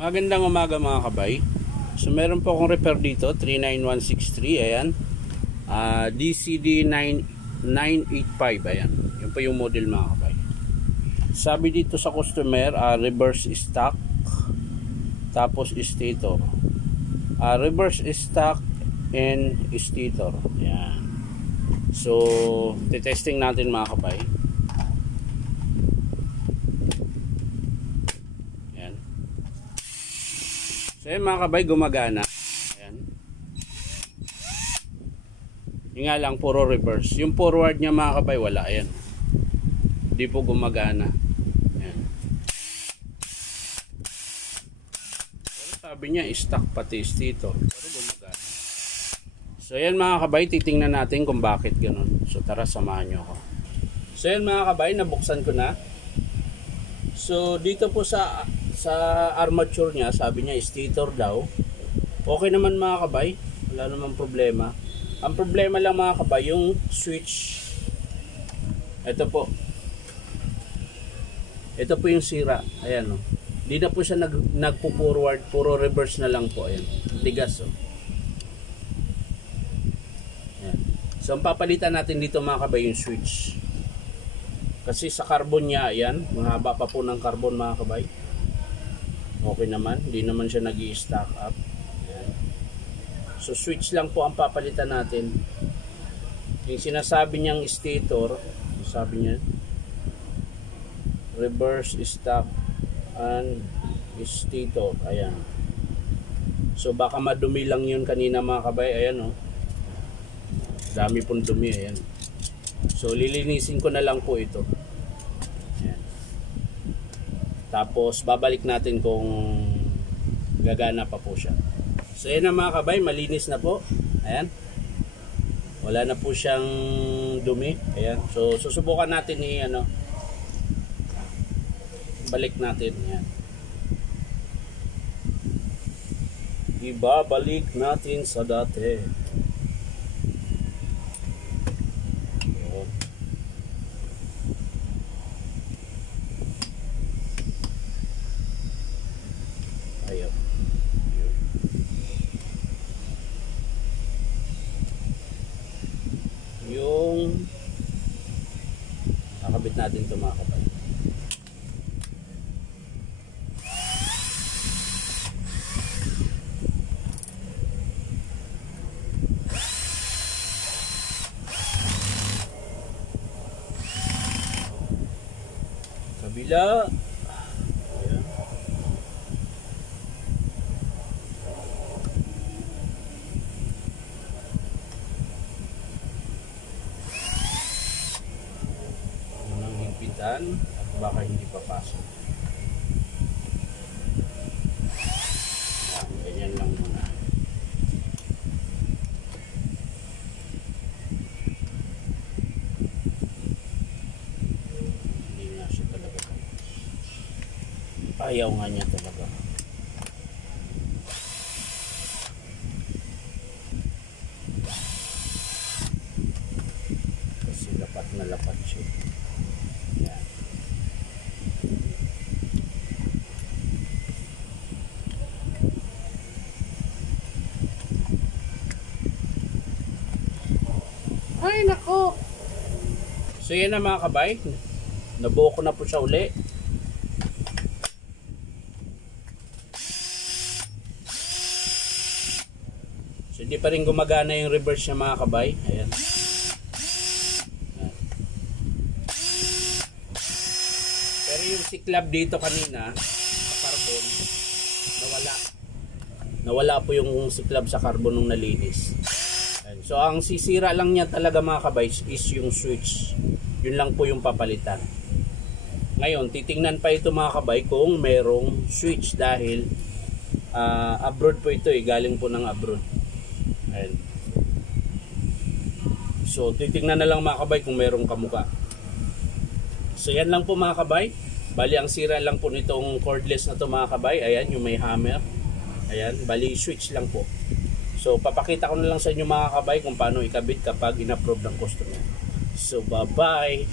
Magandang umaga mga kabay. So meron po akong repair dito 39163. Ayan, DCD 9985. Ayan, yun po yung model mga kabay. Sabi dito sa customer, reverse stock, tapos stator, reverse stock and stator. Ayan. So titesting natin mga kabay. So yun mga kabay, gumagana. Ayan. Yung nga lang puro reverse. Yung forward niya mga kabay wala. Ayan. Hindi po gumagana. Ayan. Pero sabi niya stock pati stator, pero gumagana. So yan mga kabay, titingnan natin kung bakit ganun. So tara, samahan nyo ako. So yan mga kabay, nabuksan ko na. So dito po sa armature niya, sabi niya stator daw. Okay naman mga kabay, wala namang problema. Ang problema lang mga kabay, yung switch. Ito po yung sira. Ayan o. Di na po siya nagpo-forward, puro reverse na lang po. Ayan, tigas o. Ayan. So ang papalitan natin dito mga kabay, yung switch. Kasi sa carbon niya, ayan, mahaba pa po ng carbon mga kabay. Okay naman, hindi naman siya nag-i-stack up. Ayan. So switch lang po ang papalitan natin. Yung sinasabi niyang stator, sabi niya reverse stock and stator. Ayan. So baka madumi lang yun kanina mga kabay. Ayan o. Dami pong dumi. Ayan. So lilinisin ko na lang po ito. Tapos babalik natin kung gagana pa po siya. So yan na mga kabay, malinis na po. Ayan. Wala na po siyang dumi. Ayan. So susubukan natin balik natin. Ayan. Ibabalik natin sa dati. Yung nakabit natin ito mga kabay. Kabila. At baka hindi papasok. Ganyan lang muna. Hindi nga siya talaga. Ayaw nga niya talaga. Kasi lapat na lapat siya. Ay nako. So yan na mga kabay, nabuo ko na po siya uli. So hindi pa rin gumagana yung reverse niya mga kabay. Ayan. Pero yung siklab dito kanina sa carbon, nawala po yung siklab sa carbon nung nalinis. So ang sisira lang niya talaga mga kabay is yung switch. Yun lang po yung papalitan. Ngayon titingnan pa ito mga kabay kung merong switch dahil abroad po ito galing po ng abroad. Ayan. So titingnan na lang mga kabay kung merong kamuka. So yan lang po mga kabay. Bali ang sira lang po nitong cordless na to mga kabay. Ayan yung may hammer. Ayan, bali switch lang po. So papakita ko na lang sa inyo mga kabay kung paano ikabit kapag in-approve ng customer. So bye bye.